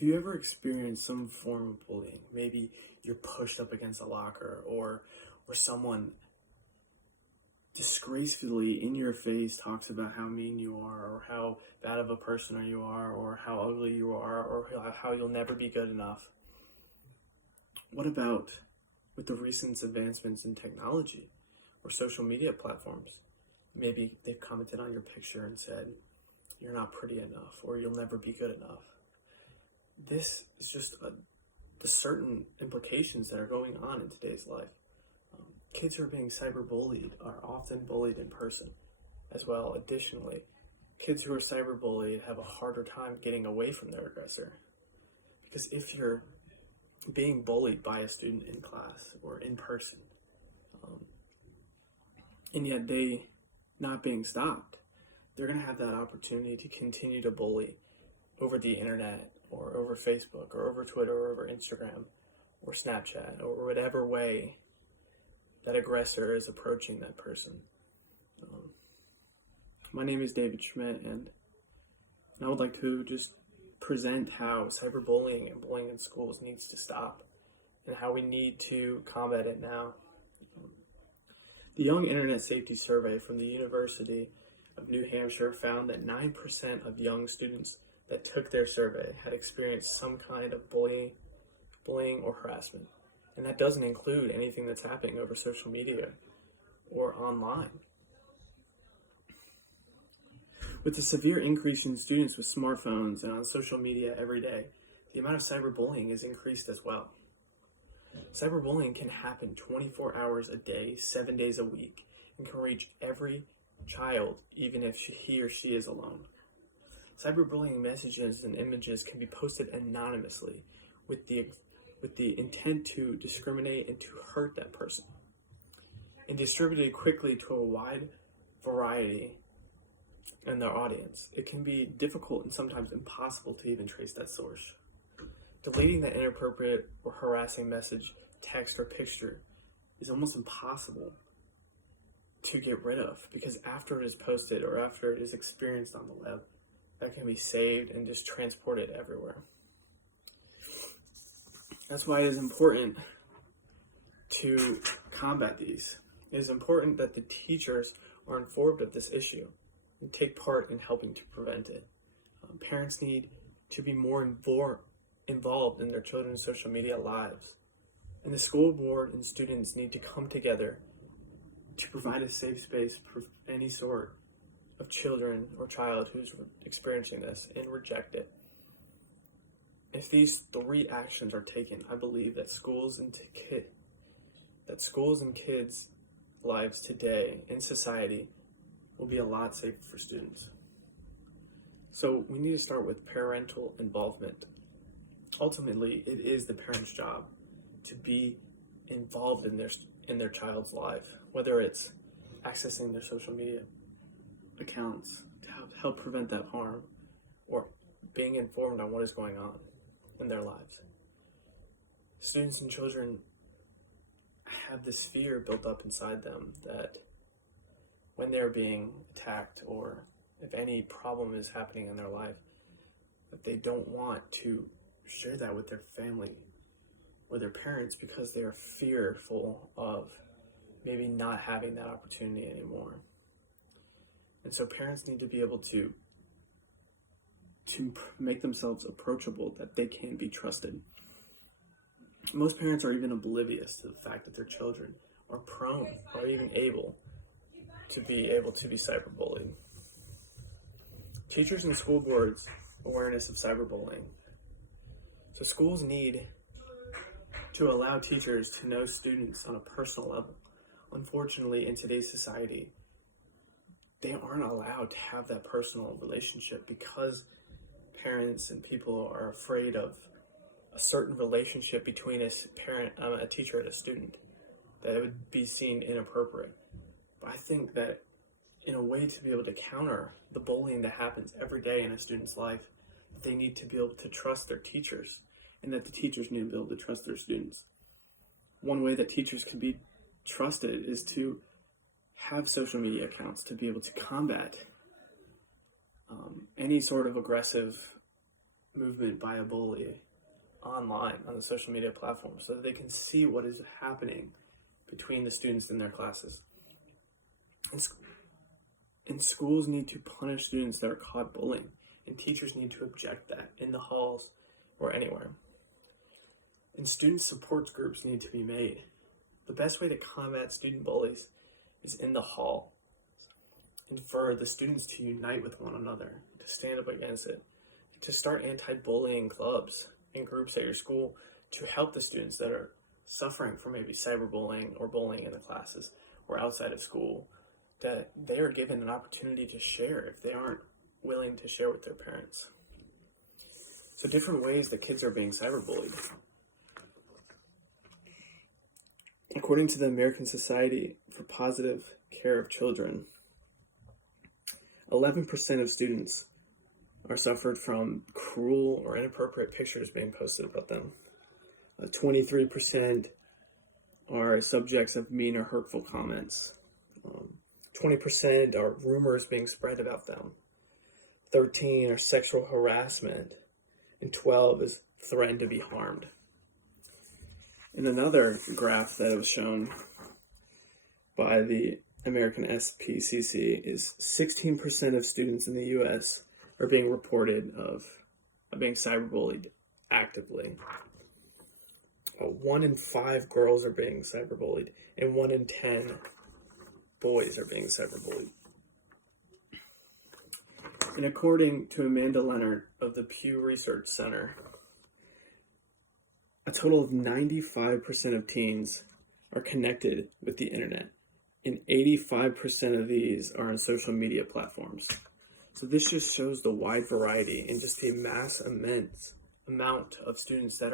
Have you ever experienced some form of bullying? Maybe you're pushed up against a locker, or someone disgracefully in your face talks about how mean you are, or how bad of a person you are, or how ugly you are, or how you'll never be good enough. What about with the recent advancements in technology or social media platforms? Maybe they've commented on your picture and said, "You're not pretty enough," or "You'll never be good enough." This is just the certain implications that are going on in today's life. Kids who are being cyberbullied are often bullied in person as well. Additionally, kids who are cyberbullied have a harder time getting away from their aggressor. Because if you're being bullied by a student in class or in person, and yet they not being stopped, they're going to have that opportunity to continue to bully over the internet or over Facebook or over Twitter or over Instagram or Snapchat or whatever way that aggressor is approaching that person. My name is David Schmidt, and I would like to just present how cyberbullying and bullying in schools needs to stop and how we need to combat it now. The Young Internet Safety Survey from the University of New Hampshire found that 9% of young students that took their survey had experienced some kind of bullying or harassment. And that doesn't include anything that's happening over social media or online. With the severe increase in students with smartphones and on social media every day, the amount of cyberbullying is increased as well. Cyberbullying can happen 24 hours a day, 7 days a week, and can reach every child, even if he or she is alone. Cyberbullying messages and images can be posted anonymously with the intent to discriminate and to hurt that person, and distributed quickly to a wide variety in their audience. It can be difficult and sometimes impossible to even trace that source. Deleting that inappropriate or harassing message, text, or picture is almost impossible to get rid of, because after it is posted or after it is experienced on the web, that can be saved and just transported everywhere. That's why it is important to combat these. It is important that the teachers are informed of this issue and take part in helping to prevent it. Parents need to be more involved in their children's social media lives. And the school board and students need to come together to provide a safe space for any sort of children or child who's experiencing this and reject it. If these three actions are taken, I believe that schools and kids' lives today in society will be a lot safer for students. So we need to start with parental involvement. Ultimately, it is the parent's job to be involved in their child's life, whether it's accessing their social media accounts to help prevent that harm, or being informed on what is going on in their lives. Students and children have this fear built up inside them that when they're being attacked or if any problem is happening in their life, that they don't want to share that with their family or their parents because they are fearful of maybe not having that opportunity anymore. And so parents need to be able to make themselves approachable, that they can be trusted. Most parents are even oblivious to the fact that their children are prone or even able to be cyberbullied. Teachers and school boards' awareness of cyberbullying. So schools need to allow teachers to know students on a personal level. Unfortunately, in today's society, they aren't allowed to have that personal relationship because parents and people are afraid of a certain relationship between a teacher and a student, that it would be seen inappropriate. But I think that in a way to be able to counter the bullying that happens every day in a student's life, they need to be able to trust their teachers, and that the teachers need to be able to trust their students. One way that teachers can be trusted is to have social media accounts to be able to combat any sort of aggressive movement by a bully online on the social media platform so that they can see what is happening between the students in their classes. And schools need to punish students that are caught bullying, and teachers need to object that in the halls or anywhere. And student support groups need to be made. The best way to combat student bullies is in the hall, and for the students to unite with one another, to stand up against it, to start anti-bullying clubs and groups at your school to help the students that are suffering from maybe cyberbullying or bullying in the classes or outside of school, that they are given an opportunity to share if they aren't willing to share with their parents. So different ways that kids are being cyberbullied. According to the American Society for Positive Care of Children, 11% of students are suffered from cruel or inappropriate pictures being posted about them. 23% are subjects of mean or hurtful comments. 20% are rumors being spread about them. 13 are sexual harassment. And 12 is threatened to be harmed. In another graph that was shown by the American SPCC is 16% of students in the U.S. are being reported of being cyberbullied actively. 1 in 5 girls are being cyberbullied, and 1 in 10 boys are being cyberbullied. And according to Amanda Leonard of the Pew Research Center, a total of 95% of teens are connected with the internet, and 85% of these are on social media platforms. So this just shows the wide variety and just a immense amount of students that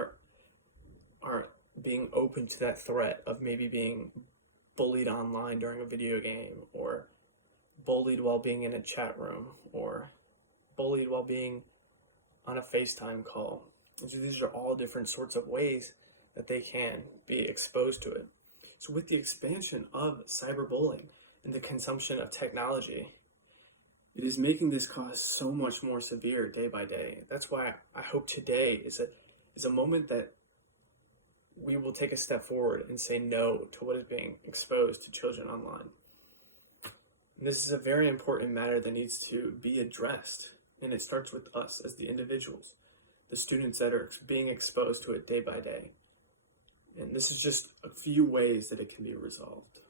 are being open to that threat of maybe being bullied online during a video game, or bullied while being in a chat room, or bullied while being on a FaceTime call. And so these are all different sorts of ways that they can be exposed to it. So with the expansion of cyberbullying and the consumption of technology, it is making this cause so much more severe day by day. That's why I hope today is a moment that we will take a step forward and say no to what is being exposed to children online. And this is a very important matter that needs to be addressed, and it starts with us as the individuals, the students that are being exposed to it day by day. And this is just a few ways that it can be resolved.